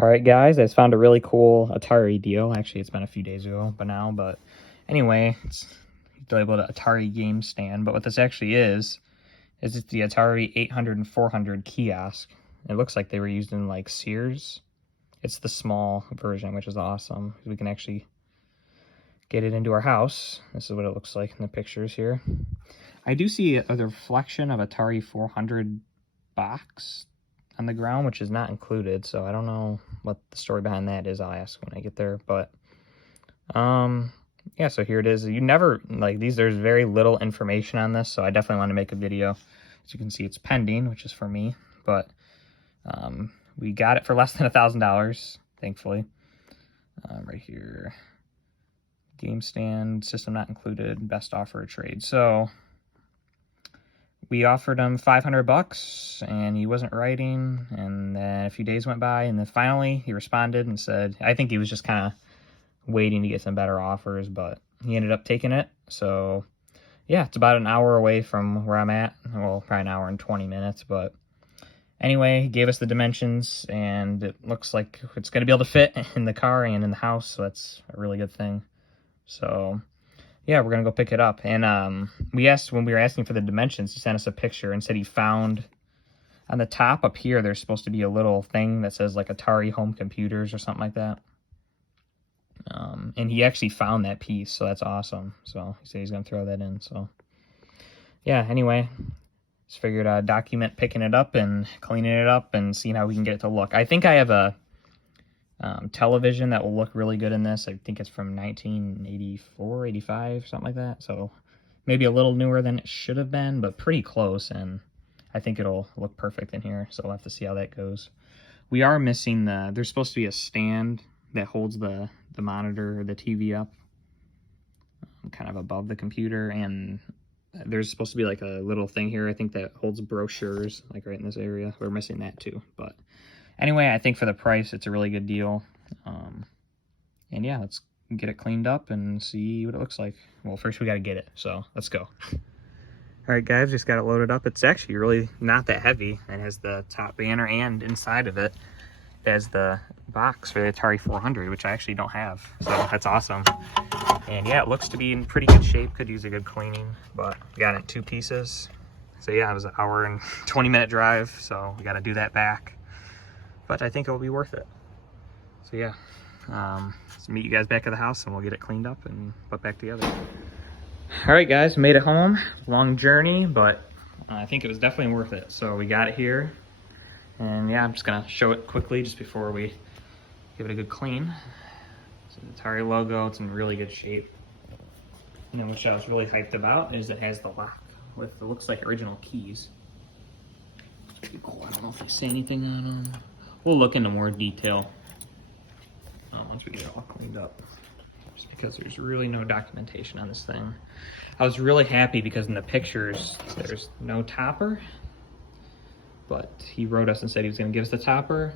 All right, guys, I just found a really cool Atari deal. Actually, it's been a few days ago, but anyway, it's labeled Atari game stand. But what this actually is it's the Atari 800 and 400 kiosk. It looks like they were used in like Sears. It's the small version, which is awesome. We can actually get it into our house. This is what it looks like in the pictures here. I do see a reflection of Atari 400 box on the ground, which is not included, so I don't know what the story behind that is. I'll ask when I get there. But yeah, so here it is. You never like these, there's very little information on this, so I definitely want to make a video. As you can see, it's pending, which is for me, but we got it for less than $1,000, thankfully. Right here, game stand, system not included, best offer or trade. So we offered him $500 and he wasn't writing, and then a few days went by, and then finally he responded and said, I think he was just kind of waiting to get some better offers, but he ended up taking it. So yeah, it's about an hour away from where I'm at. Well, probably an hour and 20 minutes, but anyway, he gave us the dimensions, and it looks like it's going to be able to fit in the car and in the house, so that's a really good thing. So yeah, we're going to go pick it up. And we asked, when we were asking for the dimensions, he sent us a picture and said he found on the top up here, there's supposed to be a little thing that says like Atari home computers or something like that. And he actually found that piece, so that's awesome. So he said he's going to throw that in. So yeah, anyway, just figured I'd document picking it up and cleaning it up and seeing how we can get it to look. I think I have a television that will look really good in this. I think it's from 1984, 85, something like that. So maybe a little newer than it should have been, but pretty close, and I think it'll look perfect in here. So we'll have to see how that goes. We are missing there's supposed to be a stand that holds the monitor or the TV up kind of above the computer, and there's supposed to be like a little thing here, I think, that holds brochures, like right in this area. We're missing that too, but anyway, I think for the price, it's a really good deal. And yeah, let's get it cleaned up and see what it looks like. Well, first we got to get it, so let's go. All right, guys, just got it loaded up. It's actually really not that heavy. It has the top banner, and inside of it has the box for the Atari 400, which I actually don't have, so that's awesome. And yeah, it looks to be in pretty good shape. Could use a good cleaning, but we got it in 2 pieces. So yeah, it was an hour and 20-minute drive, so we got to do that back. But I think it'll be worth it. So yeah, let's meet you guys back at the house and we'll get it cleaned up and put back together. All right, guys, made it home. Long journey, but I think it was definitely worth it. So we got it here, and yeah, I'm just gonna show it quickly just before we give it a good clean. So the Atari logo, it's in really good shape. And then what I was really hyped about is it has the lock with, it looks like, original keys. Pretty cool. I don't know if I say anything on them. We'll look into more detail once we get it all cleaned up, just because there's really no documentation on this thing. I was really happy because in the pictures there's no topper, but he wrote us and said he was going to give us the topper,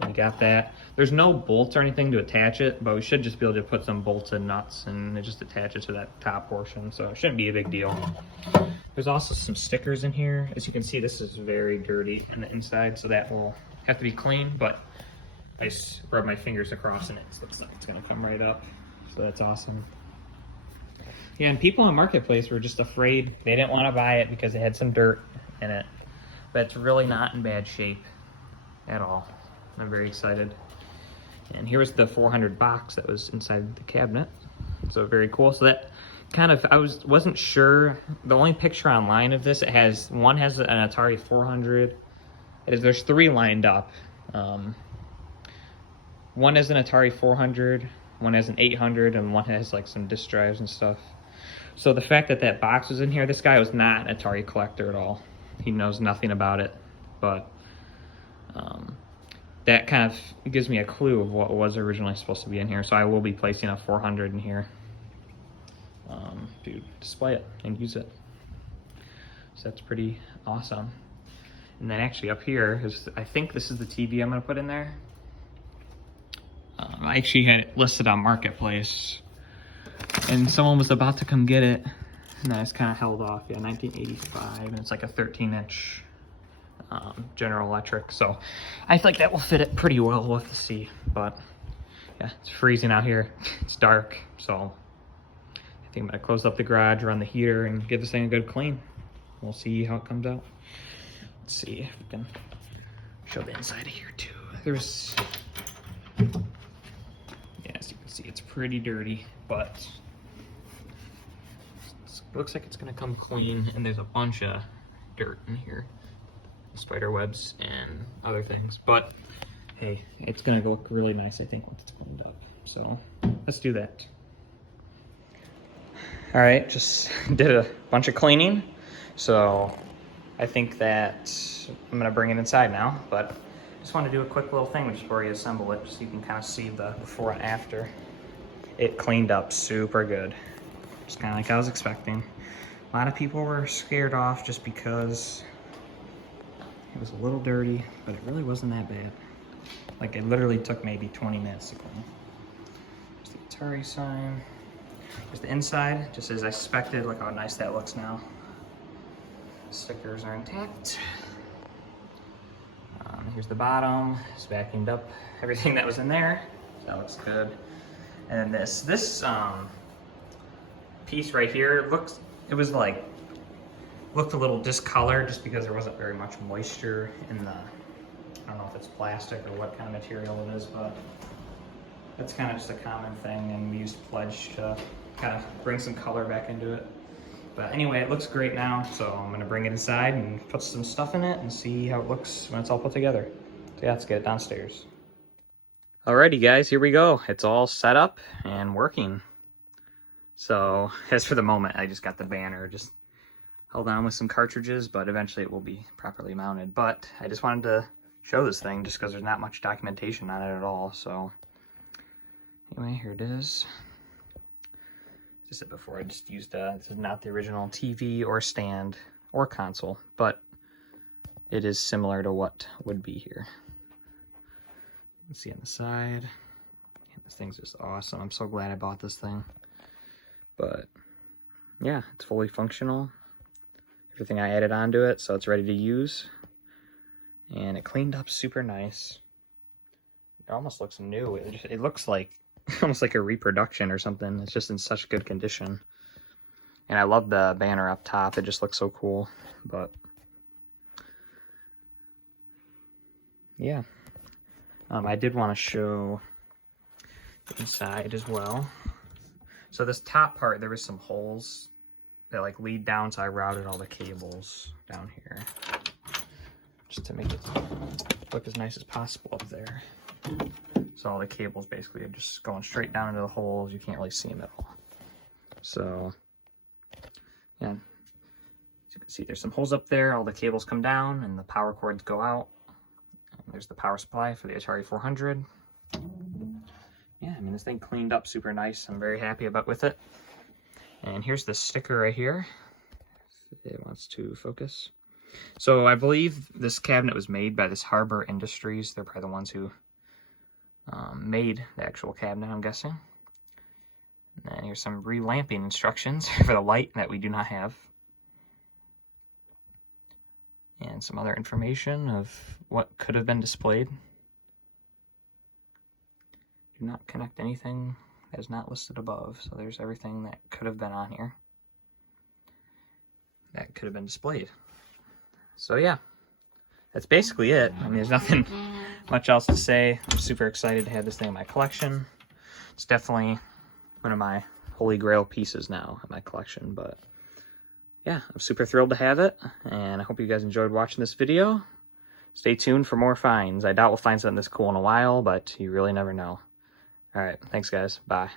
and we got that. There's no bolts or anything to attach it, but we should just be able to put some bolts and nuts and just attach it to that top portion, so it shouldn't be a big deal. There's also some stickers in here. As you can see, this is very dirty on the inside, so that will have to be cleaned, but I just rub my fingers across and it looks like it's gonna come right up. So that's awesome. Yeah, and people on Marketplace were just afraid. They didn't want to buy it because it had some dirt in it, but it's really not in bad shape at all. I'm very excited. And here was the 400 box that was inside the cabinet. So very cool. So that kind of, wasn't sure. The only picture online of this, one has an Atari 400. There's 3 lined up. One has an Atari 400, one has an 800, and one has like some disk drives and stuff. So the fact that that box was in here, this guy was not an Atari collector at all. He knows nothing about it, but that kind of gives me a clue of what was originally supposed to be in here. So I will be placing a 400 in here to display it and use it. So that's pretty awesome. And then actually up here is, I think this is the TV I'm gonna put in there. I actually had it listed on Marketplace, and someone was about to come get it, and I just kind of held off. Yeah, 1985, and it's like a 13-inch General Electric. So I think that will fit it pretty well. We'll have to see. But yeah, it's freezing out here. It's dark. So I think I'm gonna close up the garage, run the heater, and give this thing a good clean. We'll see how it comes out. Let's see if we can show the inside of here too. There's, yeah, as you can see, it's pretty dirty, but it looks like it's gonna come clean, and there's a bunch of dirt in here. Spider webs and other things, but hey, it's gonna look really nice, I think, once it's cleaned up. So let's do that. All right, just did a bunch of cleaning, so I think that I'm gonna bring it inside now, but I just want to do a quick little thing before you assemble it, so you can kind of see the before and after. It cleaned up super good, just kind of like I was expecting. A lot of people were scared off just because it was a little dirty, but it really wasn't that bad. Like, it literally took maybe 20 minutes to clean. There's the Atari sign. There's the inside, just as I suspected. Look how nice that looks now. Stickers are intact. Here's the bottom. It's vacuumed up everything that was in there. So that looks good. And then this piece right here looked a little discolored just because there wasn't very much moisture in the, I don't know if it's plastic or what kind of material it is, but that's kind of just a common thing, and we used Pledge to kind of bring some color back into it. But anyway, it looks great now, so I'm gonna bring it inside and put some stuff in it and see how it looks when it's all put together. So yeah, let's get it downstairs. Alrighty guys, here we go. It's all set up and working. So as for the moment, I just got the banner just held on with some cartridges, but eventually it will be properly mounted. But I just wanted to show this thing just because there's not much documentation on it at all. So anyway, here it is. As I said before, I just used, this is not the original TV or stand or console, but it is similar to what would be here. You can see on the side. Man, this thing's just awesome. I'm so glad I bought this thing. But yeah, it's fully functional. Everything I added onto it, so it's ready to use. And it cleaned up super nice. It almost looks new. It looks like almost like a reproduction or something. It's just in such good condition. And I love the banner up top. It just looks so cool. But yeah, I did want to show the inside as well. So this top part, there was some holes that like lead down, so I routed all the cables down here just to make it look as nice as possible up there. So all the cables basically are just going straight down into the holes. You can't really see them at all. So yeah, as you can see, there's some holes up there. All the cables come down and the power cords go out. And there's the power supply for the Atari 400. Yeah, I mean, this thing cleaned up super nice. I'm very happy with it. And here's the sticker right here, if it wants to focus. So I believe this cabinet was made by this Harbor Industries. They're probably the ones who made the actual cabinet, I'm guessing. And then here's some relamping instructions for the light that we do not have. And some other information of what could have been displayed. Do not connect anything that is not listed above. So there's everything that could have been on here that could have been displayed. So yeah, that's basically it. I mean, there's nothing much else to say. I'm super excited to have this thing in my collection. It's definitely one of my holy grail pieces now in my collection. But yeah, I'm super thrilled to have it, and I hope you guys enjoyed watching this video. Stay tuned for more finds. I doubt we'll find something this cool in a while, but you really never know. All right, thanks guys. Bye.